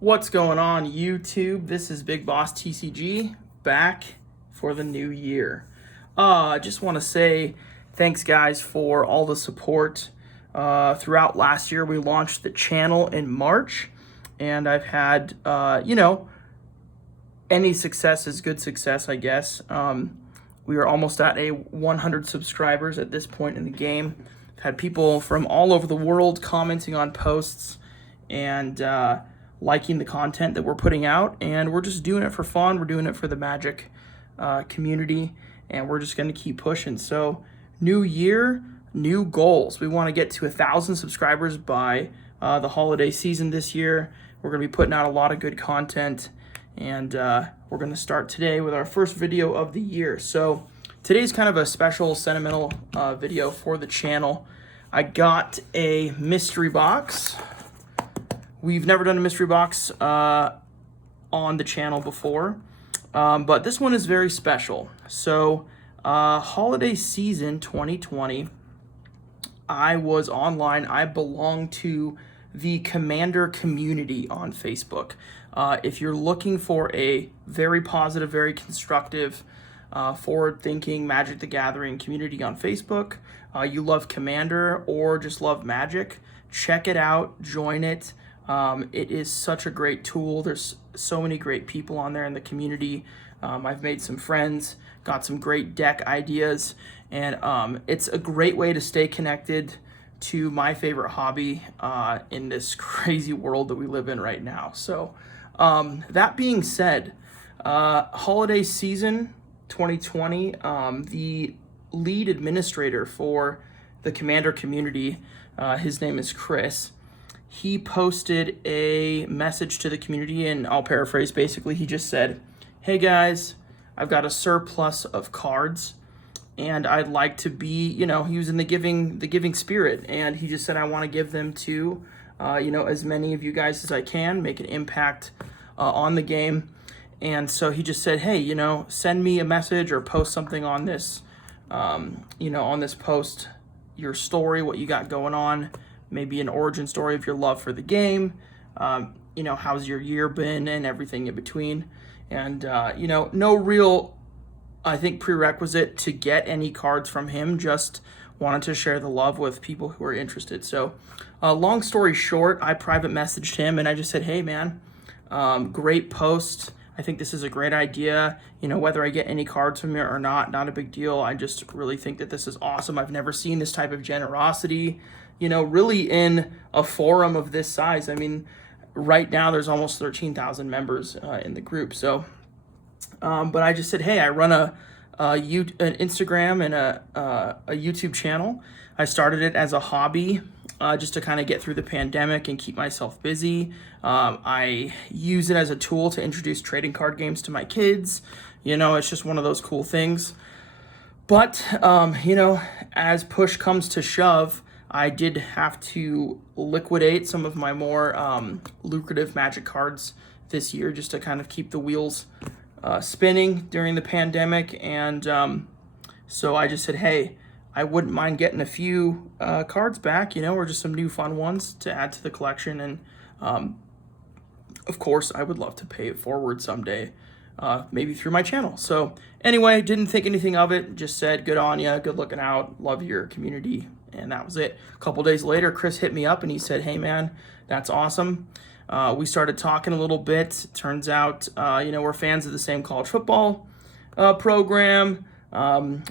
What's going on, YouTube? This is Big Boss TCG back for the new year. I just want to say thanks, guys, for all the support throughout last year. We launched the channel in March, and I've had, any success is good success, I guess. We are almost at 100 subscribers at this point in the game. I've had people from all over the world commenting on posts and liking the content that we're putting out, and we're just doing it for fun. We're doing it for the Magic community, and we're just going to keep pushing. So, new year, new goals. We want to get to 1,000 subscribers by the holiday season this year. We're going to be putting out a lot of good content, and we're going to start today with our first video of the year. So, today's kind of a special, sentimental video for the channel. I got a mystery box. We've never done a mystery box on the channel before, but this one is very special. So, holiday season 2020, I was online. I belong to the Commander community on Facebook. If you're looking for a very positive, very constructive, forward-thinking Magic the Gathering community on Facebook, you love Commander or just love Magic, check it out, join it. It is such a great tool. There's so many great people on there in the community. I've made some friends, got some great deck ideas, and it's a great way to stay connected to my favorite hobby in this crazy world that we live in right now. So that being said, holiday season 2020, the lead administrator for the Commander community, his name is Chris. He posted a message to the community, and I'll paraphrase. Basically, he just said, "Hey guys, I've got a surplus of cards, and I'd like to be," he was in the giving spirit, and he just said, "I want to give them to, as many of you guys as I can, make an impact on the game." And so he just said, "Hey, send me a message or post something on this, on this post, your story, what you got going on." Maybe an origin story of your love for the game, how's your year been and everything in between. And, no real, I think, prerequisite to get any cards from him, just wanted to share the love with people who are interested. So, long story short, I private messaged him and I just said, "Hey man, great post. I think this is a great idea. Whether I get any cards from you or not a big deal. I just really think that this is awesome. I've never seen this type of generosity, really in a forum of this size. I mean, right now there's almost 13,000 members in the group. So, but I just said, hey, I run an Instagram and a YouTube channel. I started it as a hobby, just to kind of get through the pandemic and keep myself busy. I use it as a tool to introduce trading card games to my kids. It's just one of those cool things. But, as push comes to shove, I did have to liquidate some of my more lucrative Magic cards this year just to kind of keep the wheels spinning during the pandemic. And so I just said, hey, I wouldn't mind getting a few cards back, or just some new fun ones to add to the collection. And of course, I would love to pay it forward someday, maybe through my channel. So anyway, didn't think anything of it, just said, good on ya, good looking out, love your community. And that was it. A couple days later, Chris hit me up and he said, hey man, that's awesome. We started talking a little bit. Turns out, we're fans of the same college football program.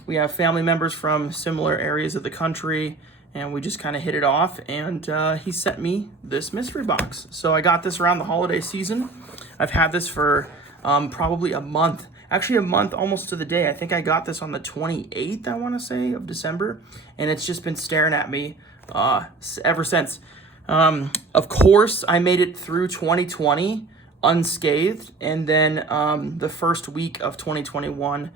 We have family members from similar areas of the country, and we just kind of hit it off, and he sent me this mystery box. So I got this around the holiday season. I've had this for probably a month. Actually, a month almost to the day. I think I got this on the 28th, I want to say, of December, and it's just been staring at me ever since. Of course, I made it through 2020 unscathed, and then the first week of 2021,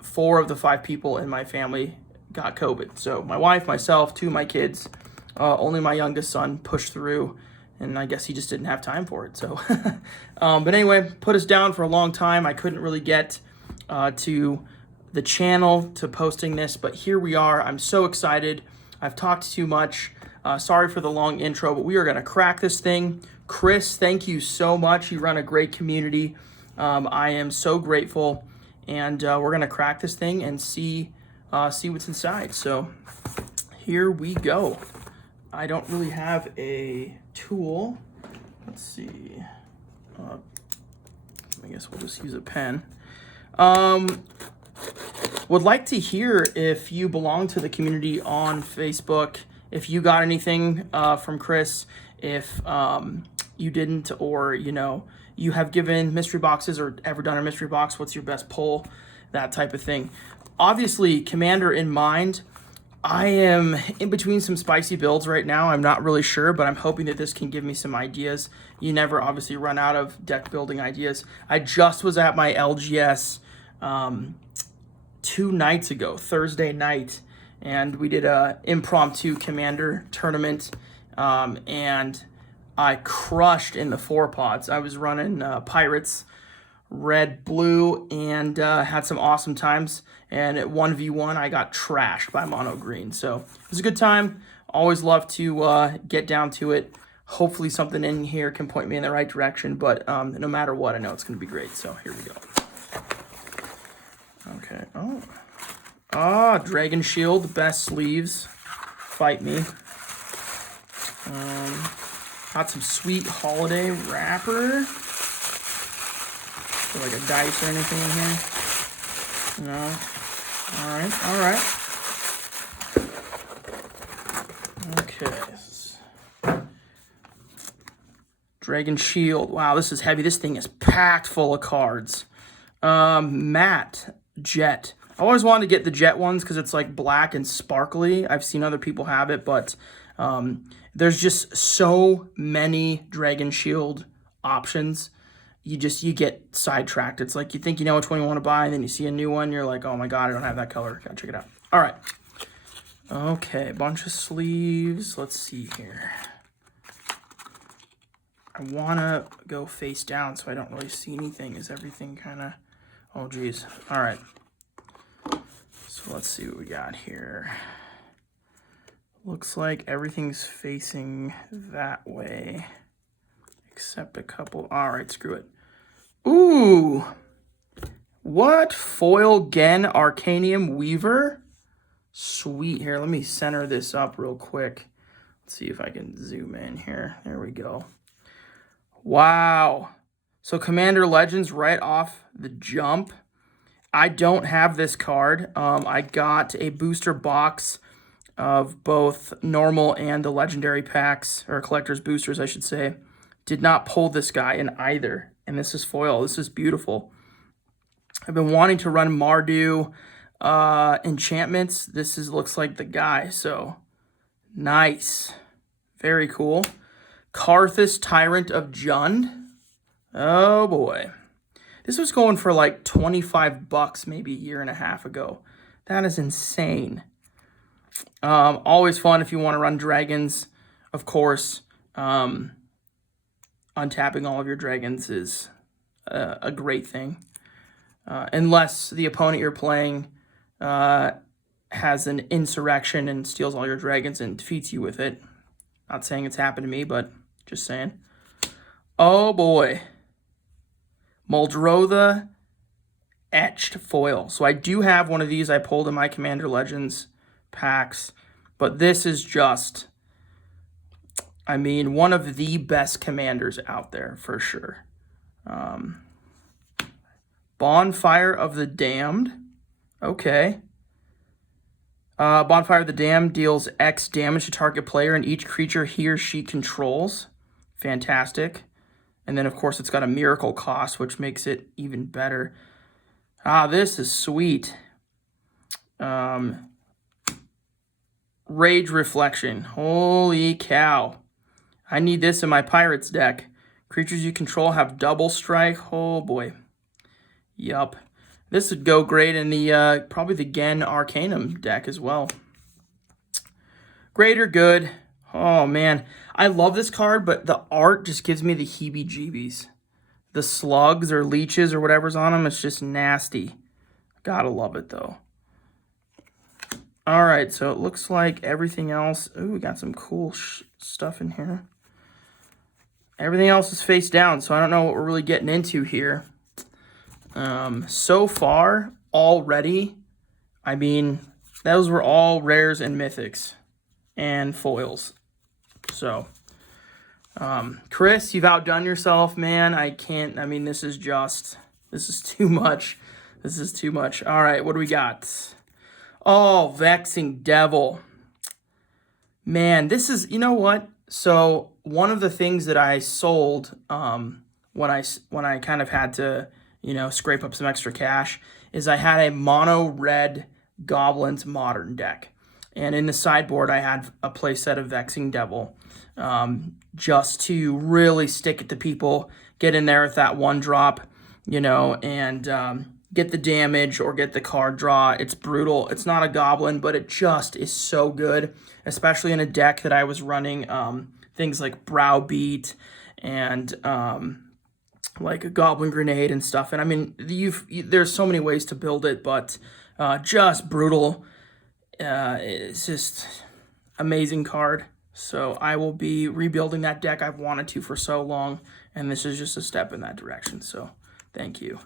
4 of the 5 people in my family got COVID. So my wife, myself, 2 of my kids, only my youngest son pushed through, and I guess he just didn't have time for it. So, but anyway, put us down for a long time. I couldn't really get to the channel to posting this, but here we are. I'm so excited. I've talked too much. Sorry for the long intro, but we are going to crack this thing. Chris, thank you so much. You run a great community. I am so grateful, and we're going to crack this thing and see what's inside. So here we go. I don't really have a tool. Let's see. I guess we'll just use a pen. Would like to hear if you belong to the community on Facebook, if you got anything from Chris, if you didn't, or you have given mystery boxes or ever done a mystery box. What's your best pull? That type of thing. Obviously, Commander in mind. I am in between some spicy builds right now. I'm not really sure, but I'm hoping that this can give me some ideas. You never obviously run out of deck building ideas. I just was at my LGS 2 nights ago, Thursday night, and we did a impromptu Commander tournament, and I crushed in the 4 pots. I was running Pirates, red, blue, and had some awesome times. And at 1v1, I got trashed by mono green. So it was a good time. Always love to get down to it. Hopefully something in here can point me in the right direction. But no matter what, I know it's going to be great. So here we go. Okay. Oh. Dragon Shield, best sleeves. Fight me. Got some sweet holiday wrapper. Like a dice or anything in here? No. All right. Okay. Dragon Shield. Wow, this is heavy. This thing is packed full of cards. Matte Jet. I always wanted to get the Jet ones because it's like black and sparkly. I've seen other people have it, but there's just so many Dragon Shield options. You get sidetracked. It's like you think you know which one you want to buy, and then you see a new one, you're like, oh my god, I don't have that color. Gotta check it out. All right. Okay, bunch of sleeves. Let's see here. I want to go face down so I don't really see anything. Is everything kind of... Oh, geez. All right. So let's see what we got here. Looks like everything's facing that way, except a couple. All right, screw it. Ooh, what? Foil Gen Arcanium Weaver? Sweet. Here, let me center this up real quick. Let's see if I can zoom in here. There we go. Wow. So Commander Legends right off the jump. I don't have this card. I got a booster box of both normal and the legendary packs, or collector's boosters, I should say. Did not pull this guy in either. And this is foil. This is beautiful. I've been wanting to run Mardu enchantments. This looks like the guy. So nice. Very cool. Karthus, Tyrant of Jund. Oh boy. This was going for like $25 maybe a year and a half ago. That is insane. Always fun if you want to run dragons, of course. Untapping all of your dragons is a great thing. Unless the opponent you're playing has an insurrection and steals all your dragons and defeats you with it. Not saying it's happened to me, but just saying. Oh boy. Muldrotha etched foil. So I do have one of these I pulled in my Commander Legends packs, but this is just... I mean, one of the best commanders out there, for sure. Bonfire of the Damned. Okay. Bonfire of the Damned deals X damage to target player and each creature he or she controls. Fantastic. And then, of course, it's got a miracle cost, which makes it even better. This is sweet. Rage Reflection. Holy cow. I need this in my Pirates deck. Creatures you control have double strike. Oh boy. Yup. This would go great in the probably the Gen Arcanum deck as well. Great or good. Oh man. I love this card, but the art just gives me the heebie-jeebies. The slugs or leeches or whatever's on them, it's just nasty. Gotta love it though. All right, so it looks like everything else. Ooh, we got some cool stuff in here. Everything else is face down, so I don't know what we're really getting into here. So far, already, I mean, those were all rares and mythics and foils. So, Chris, you've outdone yourself, man. I mean, this is too much. This is too much. All right, what do we got? Oh, Vexing Devil. Man, this is, you know what? So one of the things that I sold when I kind of had to, scrape up some extra cash is I had a mono red Goblins Modern deck. And in the sideboard, I had a playset of Vexing Devil just to really stick it to people, get in there with that one drop, and get the damage or get the card draw. It's brutal. It's not a goblin, but it just is so good, especially in a deck that I was running things like Browbeat and like a Goblin Grenade and stuff. And I mean, there's so many ways to build it, but just brutal. It's just amazing card. So I will be rebuilding that deck. I've wanted to for so long, and this is just a step in that direction. So thank you.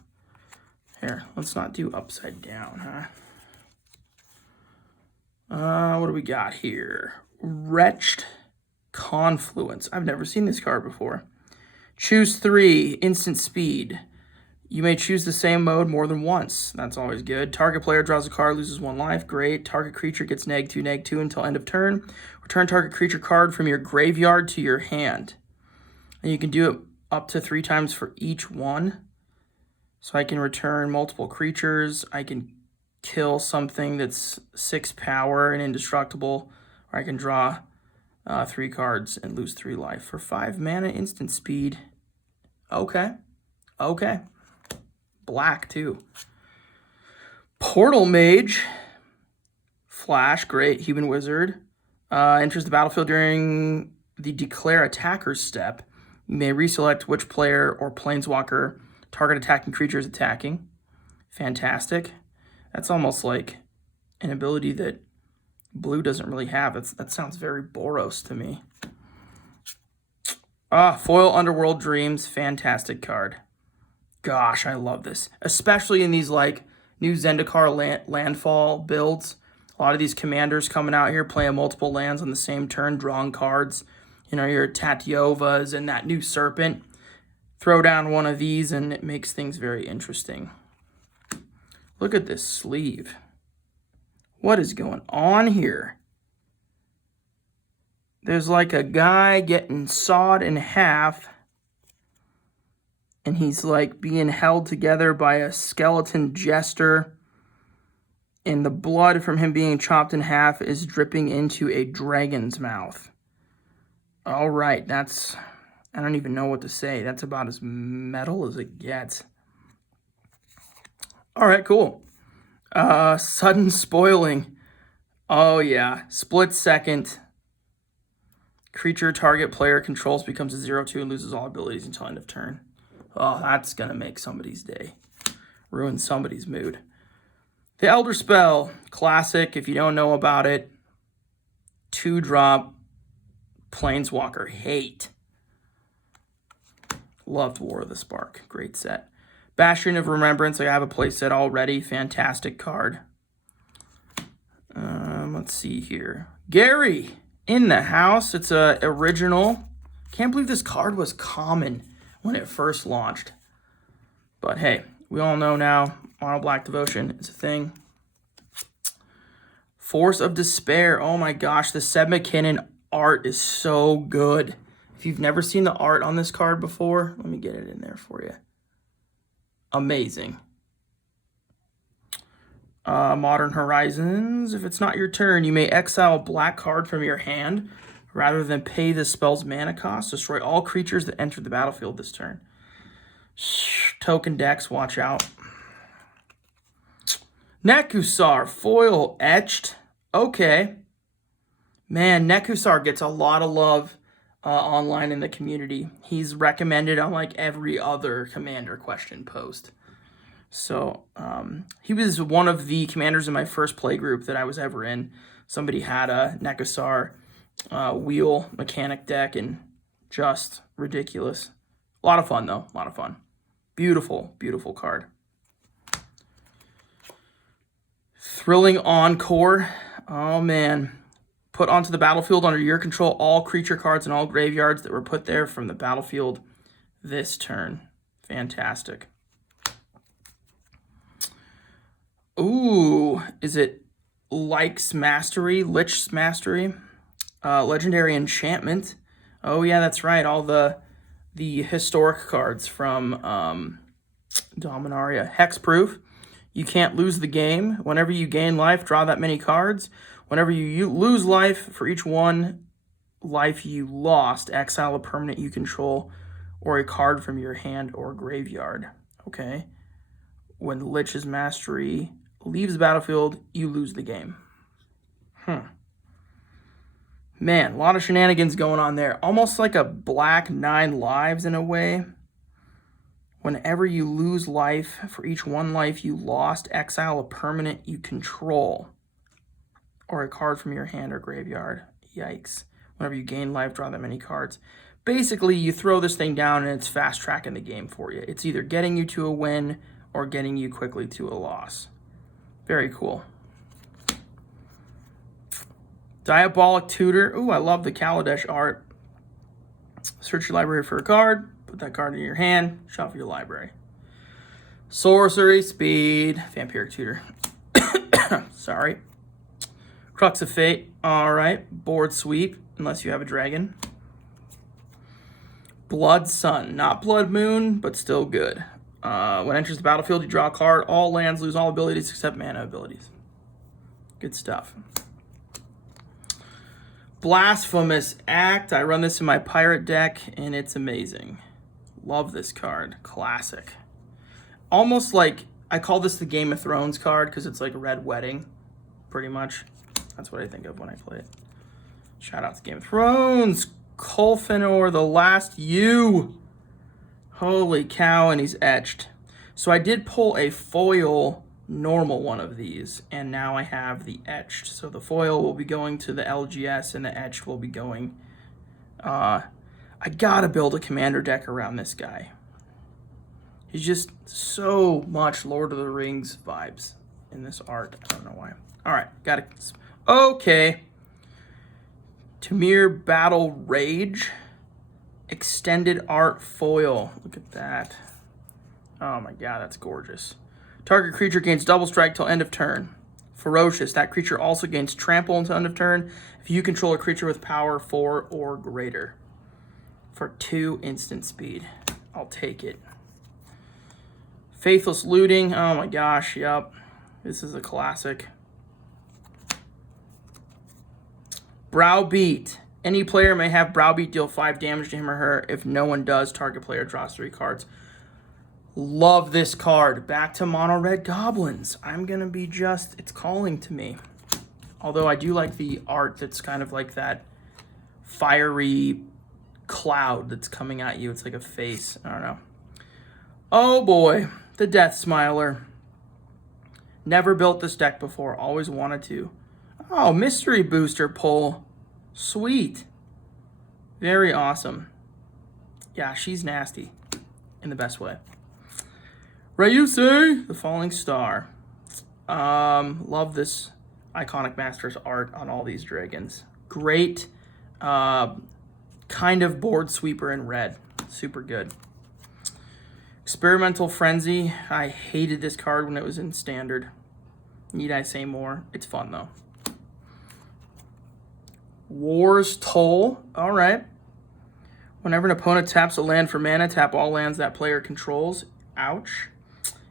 Here, let's not do upside down, huh? What do we got here? Wretched Confluence. I've never seen this card before. Choose 3, instant speed. You may choose the same mode more than once. That's always good. Target player draws a card, loses 1 life. Great. Target creature gets -2/-2 until end of turn. Return target creature card from your graveyard to your hand. And you can do it up to 3 times for each one. So I can return multiple creatures. I can kill something that's 6 power and indestructible. Or I can draw 3 cards and lose 3 life for 5 mana instant speed. Okay. Black too. Portal Mage. Flash, great. Human Wizard. Enters the battlefield during the declare attacker step. You may reselect which player or planeswalker target attacking creature is attacking. Fantastic. That's almost like an ability that blue doesn't really have. That sounds very Boros to me. Foil Underworld Dreams. Fantastic card. Gosh, I love this. Especially in these like new Zendikar landfall builds. A lot of these commanders coming out here playing multiple lands on the same turn, drawing cards. Your Tatyovas and that new Serpent. Throw down one of these and it makes things very interesting. Look at this sleeve. What is going on here? There's like a guy getting sawed in half and he's like being held together by a skeleton jester, and the blood from him being chopped in half is dripping into a dragon's mouth. All right, I don't even know what to say. That's about as metal as it gets. All right, cool. Sudden Spoiling. Oh, yeah. Split second. Creature target player controls becomes a 0/2 and loses all abilities until end of turn. Oh, that's going to make somebody's day. Ruin somebody's mood. The Elder Spell. Classic. If you don't know about it. 2-drop. Planeswalker. Hate. Loved War of the Spark. Great set. Bastion of Remembrance. I have a playset already. Fantastic card. Let's see here. Gary in the house. It's a original. Can't believe this card was common when it first launched. But hey, we all know now Mono Black Devotion is a thing. Force of Despair. Oh my gosh, the Seb McKinnon art is so good. If you've never seen the art on this card before, let me get it in there for you. Amazing. Modern Horizons. If it's not your turn, you may exile a black card from your hand rather than pay the spell's mana cost. Destroy all creatures that enter the battlefield this turn. Token decks, watch out. Nekusar, foil etched. Okay. Man, Nekusar gets a lot of love online in the community. He's recommended on like every other Commander question post. So he was one of the commanders in my first play group that I was ever in. Somebody had a Nekasar wheel mechanic deck, and just ridiculous. A lot of fun, though. A lot of fun. Beautiful, beautiful card. Thrilling Encore. Oh, man. Put onto the battlefield under your control all creature cards and all graveyards that were put there from the battlefield this turn. Fantastic. Ooh, is it Lich's Mastery? Legendary Enchantment. Oh, yeah, that's right. All the historic cards from Dominaria. Hexproof. You can't lose the game. Whenever you gain life, draw that many cards. Whenever you lose life, for each one life you lost, exile a permanent you control or a card from your hand or graveyard. Okay. When Lich's Mastery leaves the battlefield, you lose the game. Man, a lot of shenanigans going on there. Almost like a black 9 lives in a way. Whenever you lose life, for each one life you lost, exile a permanent you control or a card from your hand or graveyard. Yikes. Whenever you gain life, draw that many cards. Basically, you throw this thing down and it's fast tracking the game for you. It's either getting you to a win or getting you quickly to a loss. Very cool. Diabolic Tutor. Ooh, I love the Kaladesh art. Search your library for a card. Put that card in your hand. Shuffle your library. Sorcery Speed. Vampiric Tutor. Sorry. Crux of Fate. All right. Board Sweep, unless you have a dragon. Blood Sun. Not Blood Moon, but still good. When it enters the battlefield, you draw a card. All lands lose all abilities except mana abilities. Good stuff. Blasphemous Act. I run this in my pirate deck, and it's amazing. Love this card. Classic. Almost like, I call this the Game of Thrones card because it's like Red Wedding, pretty much. That's what I think of when I play it. Shout out to Game of Thrones. Kolfinor, the Last You. Holy cow, and he's etched. So I did pull a foil normal one of these, and now I have the etched. So the foil will be going to the LGS, and the etched will be going... I gotta build a commander deck around this guy. He's just so much Lord of the Rings vibes in this art. I don't know why. All right, got it. Okay. Tamir Battle Rage. Extended art foil. Look at that. Oh my god, that's gorgeous. Target creature gains double strike till end of turn. Ferocious. That creature also gains trample until end of turn if you control a creature with power 4 or greater. For 2 instant speed. I'll take it. Faithless Looting. Oh my gosh, yep. This is a classic. Browbeat. Any player may have Browbeat deal 5 damage to him or her. If no one does, target player draws 3 cards. Love this card. Back to Mono Red Goblins. I'm going to be just... It's calling to me. Although I do like the art that's kind of like that fiery cloud that's coming at you. It's like a face. I don't know. Oh boy. The Death Smiler. Never built this deck before. Always wanted to. Oh, Mystery Booster pull. Sweet. Very awesome. Yeah, she's nasty. In the best way. Ryusei, the Falling Star. Love this Iconic Masters art on all these dragons. Great kind of board sweeper in red. Super good. Experimental Frenzy. I hated this card when it was in Standard. Need I say more? It's fun, though. War's Toll. All right. Whenever an opponent taps a land for mana, tap all lands that player controls. Ouch.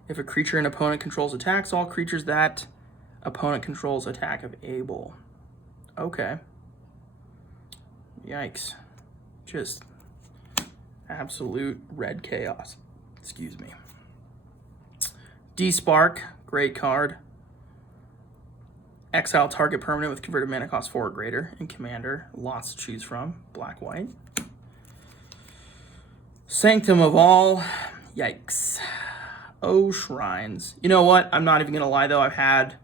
If a creature an opponent controls attacks, all creatures that opponent controls attack of able. Okay. Yikes. Just absolute red chaos. Excuse me. D-Spark. Great card. Exile target permanent with converted mana cost 4 or greater in Commander. Lots to choose from. Black, white. Sanctum of All. Yikes. Oh, Shrines. You know what? I'm not even going to lie, though. I've had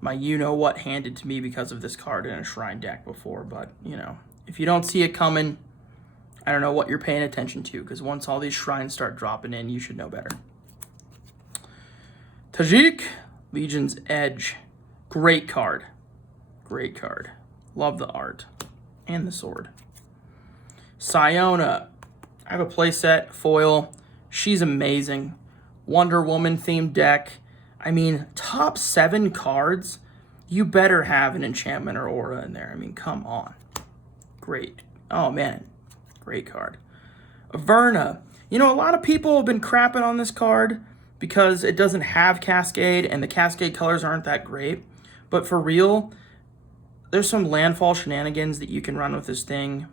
my you-know-what handed to me because of this card in a Shrine deck before. But, you know, if you don't see it coming, I don't know what you're paying attention to. Because once all these Shrines start dropping in, you should know better. Tajik, Legion's Edge. Great card. Great card. Love the art. And the sword. Siona. I have a playset, foil. She's amazing. Wonder Woman themed deck. I mean, top 7 cards. You better have an enchantment or aura in there. I mean, come on. Great. Oh, man. Great card. Verna. You know, a lot of people have been crapping on this card because it doesn't have Cascade and the Cascade colors aren't that great. But for real, there's some landfall shenanigans that you can run with this thing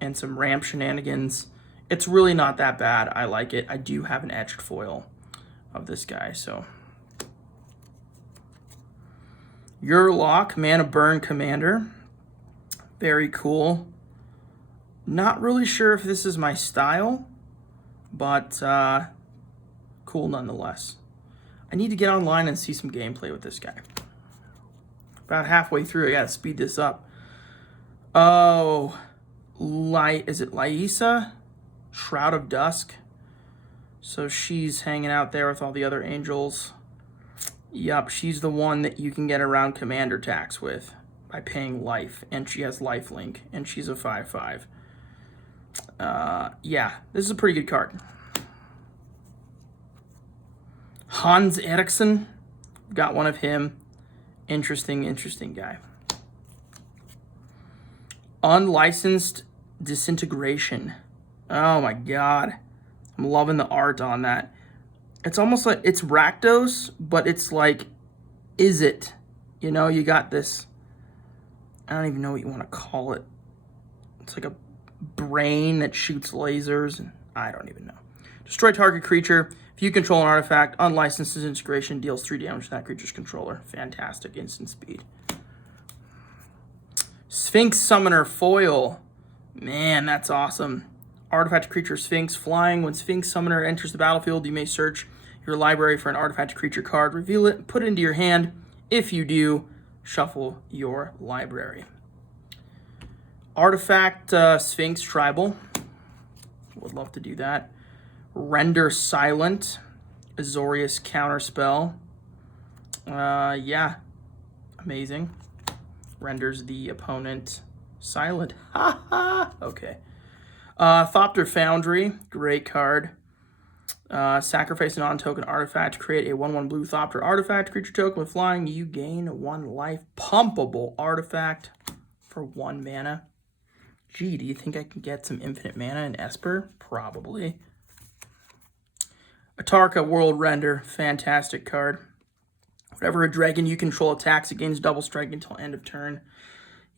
and some ramp shenanigans. It's really not that bad. I like it. I do have an etched foil of this guy, so. Yurlok, Mana Burn Commander. Very cool. Not really sure if this is my style, but cool nonetheless. I need to get online and see some gameplay with this guy. About halfway through, I gotta speed this up. Oh, is it Lysa? Shroud of Dusk. So she's hanging out there with all the other angels. Yup, she's the one that you can get around commander tax with by paying life. And she has lifelink, and she's a 5/5. Yeah, this is a pretty good card. Hans Eriksson. Got one of him. Interesting guy. Unlicensed Disintegration. Oh my god. I'm loving the art on that. It's almost like it's Rakdos, but it's like, is it? You know, you got this, I don't even know what you want to call it. It's like a brain that shoots lasers, and I don't even know. Destroy target creature. If you control an artifact, unlicensed disintegration deals 3 damage to that creature's controller. Fantastic instant speed. Sphinx Summoner Foil. Man, that's awesome. Artifact creature Sphinx flying. When Sphinx Summoner enters the battlefield, you may search your library for an artifact creature card, reveal it, put it into your hand. If you do, shuffle your library. Artifact Sphinx Tribal. Would love to do that. Render Silent. Azorius Counterspell. Yeah. Amazing. Renders the opponent silent. Ha ha! Okay. Thopter Foundry. Great card. Sacrifice a non-token artifact. Create a 1/1 blue Thopter artifact. Creature token with flying. You gain 1 life. Pumpable artifact for 1 mana. Gee, do you think I can get some infinite mana in Esper? Probably. Atarka World Render. Fantastic card. Whenever a dragon you control attacks, it gains double strike until end of turn.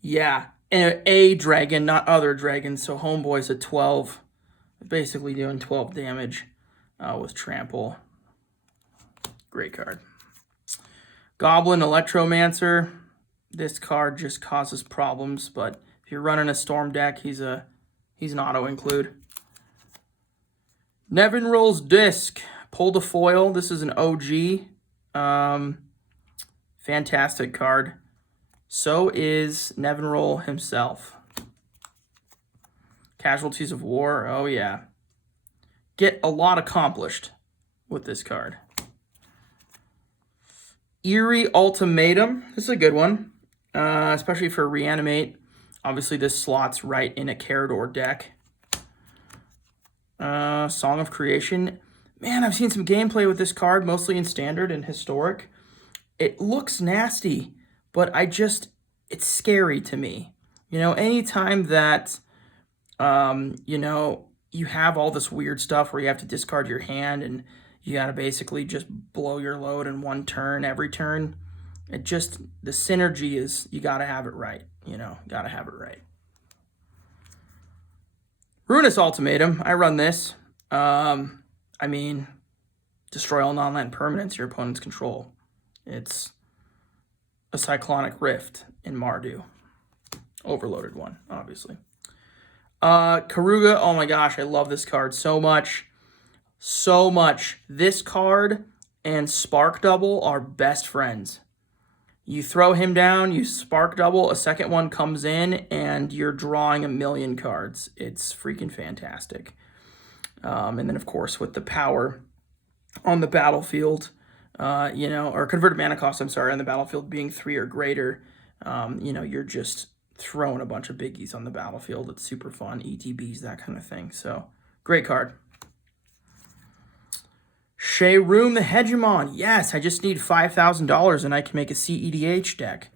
Yeah. And a dragon, not other dragons. So Homeboy's at 12. Basically doing 12 damage with Trample. Great card. Goblin Electromancer. This card just causes problems, but if you're running a Storm deck, he's an auto-include. Nevinyrral's Disc. Pulled a foil. This is an OG. Fantastic card. So is Nevinyrral himself. Casualties of War. Oh, yeah. Get a lot accomplished with this card. Eerie Ultimatum. This is a good one, especially for Reanimate. Obviously, this slots right in a Carador deck. Song of Creation. Man, I've seen some gameplay with this card, mostly in Standard and Historic. It looks nasty, but it's scary to me. You know, anytime that, you know, you have all this weird stuff where you have to discard your hand and you got to basically just blow your load in 1 turn every turn. The synergy is, you got to have it right. You know, got to have it right. Ruinous Ultimatum. I run this. I mean, destroy all non-land permanents your opponent's control. It's a Cyclonic Rift in Mardu. Overloaded one, obviously. Karuga. Oh my gosh, I love this card so much. so much. This card and Spark Double are best friends. You throw him down, you Spark Double, a second one comes in, and you're drawing a million cards. It's freaking fantastic. And then, of course, with the power on the battlefield, or converted mana cost, I'm sorry, on the battlefield being 3 or greater, you're just throwing a bunch of biggies on the battlefield. It's super fun, ETBs, that kind of thing. So, great card. Shayroom the Hegemon. Yes, I just need $5,000 and I can make a CEDH deck.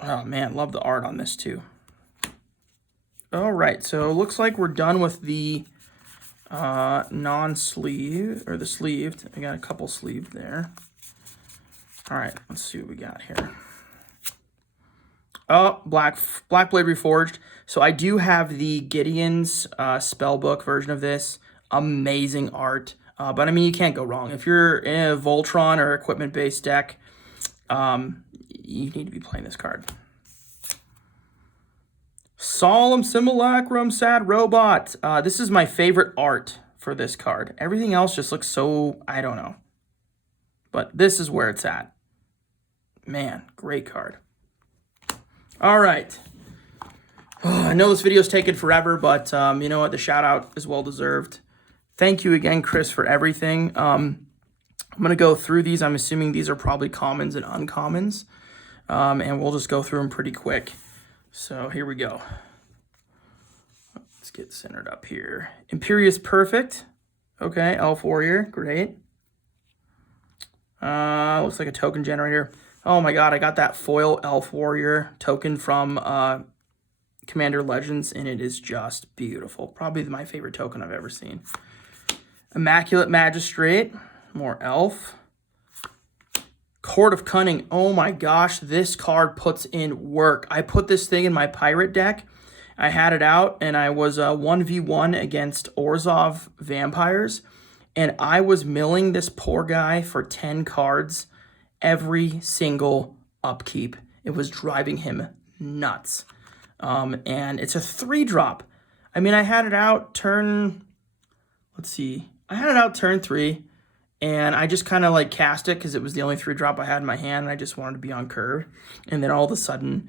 Oh, man, love the art on this, too. All right, so it looks like we're done with the non-sleeve, or the sleeved. I got a couple sleeved there. All right, let's see what we got here. Oh, Black Blade Reforged. So I do have the Gideon's spellbook version of this. Amazing art. But, I mean, you can't go wrong. If you're in a Voltron or equipment-based deck, you need to be playing this card. Solemn Simulacrum Sad Robot. This is my favorite art for this card. Everything else just looks so, I don't know. But this is where it's at. Man, great card. All right. Oh, I know this video's taken forever, but you know what? The shout out is well deserved. Thank you again, Chris, for everything. I'm going to go through these. I'm assuming these are probably commons and uncommons. And we'll just go through them pretty quick. So here we go. Let's get centered up here. Imperious Perfect. Okay, Elf Warrior. Great. Looks like a token generator. Oh my god, I got that foil Elf Warrior token from Commander Legends, and it is just beautiful. Probably my favorite token I've ever seen. Immaculate Magistrate. More elf. Court of Cunning. Oh my gosh, this card puts in work. I put this thing in my pirate deck. I had it out, and I was 1v1 against Orzhov Vampires, and I was milling this poor guy for 10 cards every single upkeep. It was driving him nuts. And it's a 3-drop. I mean, I had it out turn... Let's see. I had it out turn 3. And I just kind of like cast it because it was the only 3-drop I had in my hand. And I just wanted to be on curve. And then all of a sudden,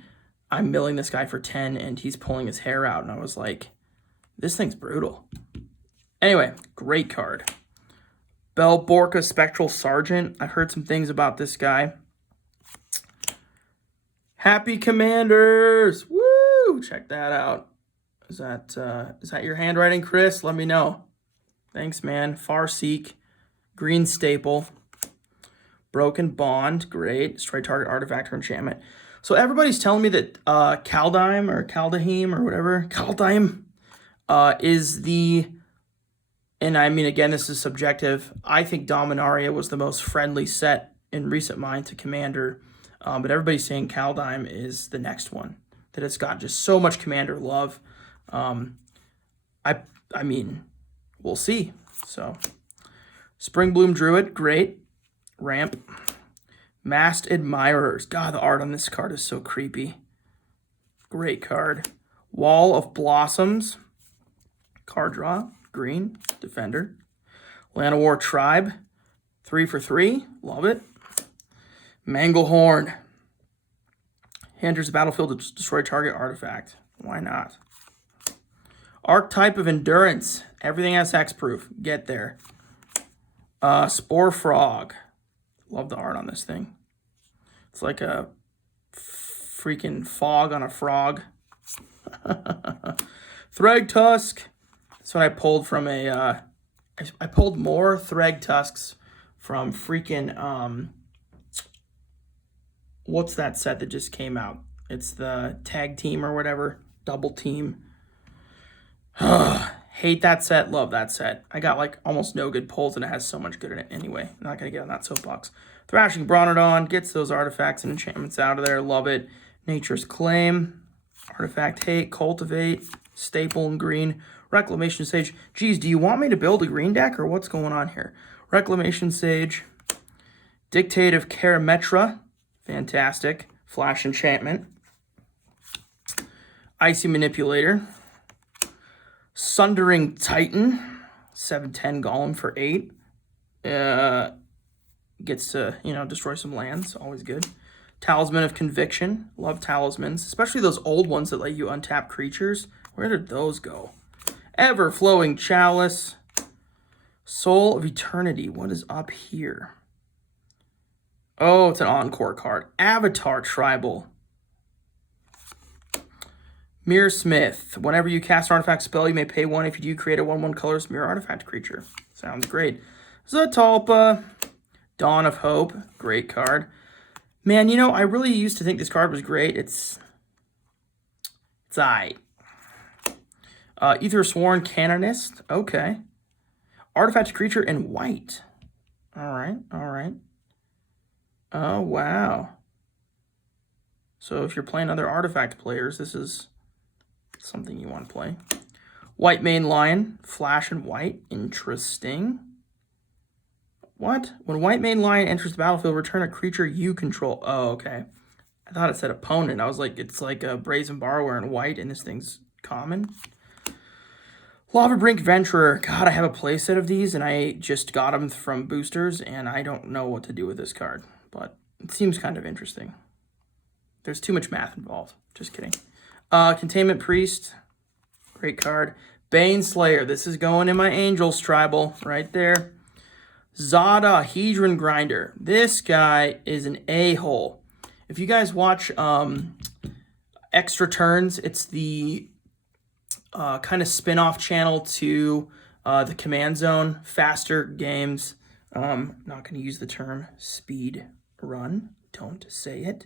I'm milling this guy for 10 and he's pulling his hair out. And I was like, this thing's brutal. Anyway, great card. Belborca Spectral Sergeant. I heard some things about this guy. Happy Commanders. Woo! Check that out. Is that your handwriting, Chris? Let me know. Thanks, man. Farseek. Green Staple. Broken Bond. Great. Destroy target artifact or enchantment. So everybody's telling me that Kaldheim or Kaldheim or whatever, Kaldheim is the... And I mean, again, this is subjective. I think Dominaria was the most friendly set in recent mind to Commander. But everybody's saying Kaldheim is the next one. That it's got just so much Commander love. I mean, we'll see. So, Springbloom Druid, great. Ramp. Masked Admirers. God, the art on this card is so creepy. Great card. Wall of Blossoms. Card draw. Green. Defender. Llanowar Tribe. 3 for 3. Love it. Manglehorn. Enters the battlefield to destroy target artifact. Why not? Archetype of Endurance. Everything has hexproof. Get there. Spore Frog. Love the art on this thing. It's like a freaking fog on a frog. Thragtusk. That's what I pulled from a... I pulled more Thragtusks from freaking... what's that set that just came out? It's the tag team or whatever. Double team. Hate that set. Love that set. I got like almost no good pulls and it has so much good in it anyway. I'm not going to get on that soapbox. Thrashing Bronodon gets those artifacts and enchantments out of there. Love it. Nature's Claim. Artifact Hate. Cultivate. Staple and green. Reclamation Sage. Geez, do you want me to build a green deck or what's going on here? Reclamation Sage. Dictate of Karametra. Fantastic. Flash Enchantment. Icy Manipulator. Sundering Titan. 7/10 Golem for 8. Gets to, destroy some lands. Always good. Talisman of Conviction. Love talismans, especially those old ones that let you untap creatures. Where did those go? Ever-Flowing Chalice. Soul of Eternity. What is up here? Oh, it's an Encore card. Avatar Tribal. Mirror Smith. Whenever you cast an artifact spell, you may pay 1. If you do, create a 1/1 colorless mirror artifact creature. Sounds great. Zatalpa. Dawn of Hope. Great card. Man, I really used to think this card was great. It's aight. Ethersworn Canonist. Okay. Artifact creature in white. All right. Oh, wow. So if you're playing other artifact players, this is something you want to play. White Mane Lion. Flash and white. Interesting. What? When White Mane Lion enters the battlefield, return a creature you control. Oh, okay. I thought it said opponent. I was like, it's like a Brazen Borrower in white, and this thing's common. Lavabrink Venturer. God, I have a playset of these, and I just got them from boosters, and I don't know what to do with this card, but it seems kind of interesting. There's too much math involved. Just kidding. Containment Priest. Great card. Baneslayer. This is going in my Angels Tribal right there. Zada Hedron Grinder. This guy is an a-hole. If you guys watch Extra Turns, it's the kind of spin-off channel to the Command Zone, faster games. Not going to use the term speed run. Don't say it.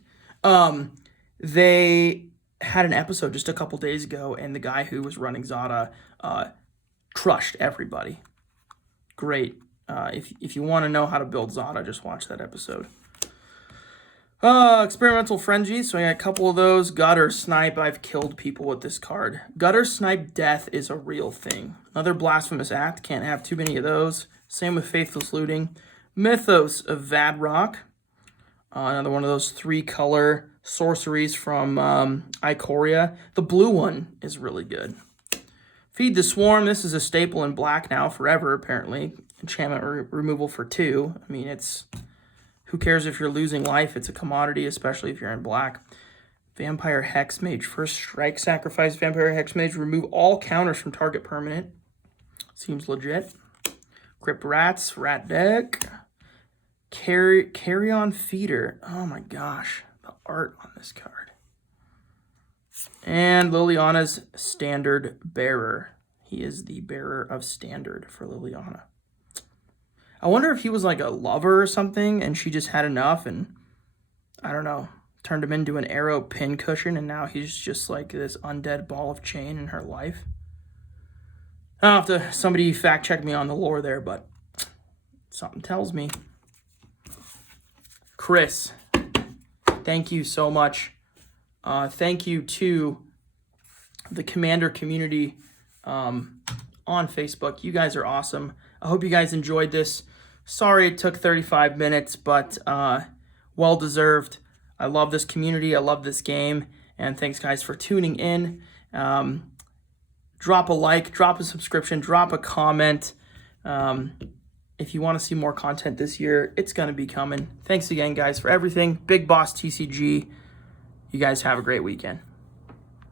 They had an episode just a couple days ago, and the guy who was running Zada crushed everybody. Great. If you want to know how to build Zada, just watch that episode. Experimental Frenzy. So I got a couple of those. Gutter Snipe. I've killed people with this card. Gutter Snipe Death is a real thing. Another Blasphemous Act. Can't have too many of those. Same with Faithless Looting. Mythos of Vadrock. Another one of those 3-color sorceries from Ikoria. The blue one is really good. Feed the Swarm. This is a staple in black now forever, apparently. Enchantment removal for 2. I mean, who cares if you're losing life? It's a commodity, especially if you're in black. Vampire Hexmage. First strike, sacrifice Vampire Hexmage. Remove all counters from target permanent. Seems legit. Crypt Rats. Rat Deck. Carrion Feeder. Oh my gosh. The art on this card. And Liliana's Standard Bearer. He is the bearer of standard for Liliana. I wonder if he was like a lover or something and she just had enough and, I don't know, turned him into an arrow pin cushion and now he's just like this undead ball of chain in her life. I'll have to, somebody fact check me on the lore there, but something tells me. Chris, thank you so much. Thank you to the Commander community on Facebook. You guys are awesome. I hope you guys enjoyed this. Sorry it took 35 minutes, but well deserved. I love this community. I love this game. And thanks, guys, for tuning in. Drop a like, drop a subscription, drop a comment. If you want to see more content this year, it's going to be coming. Thanks again, guys, for everything. Big Boss TCG. You guys have a great weekend.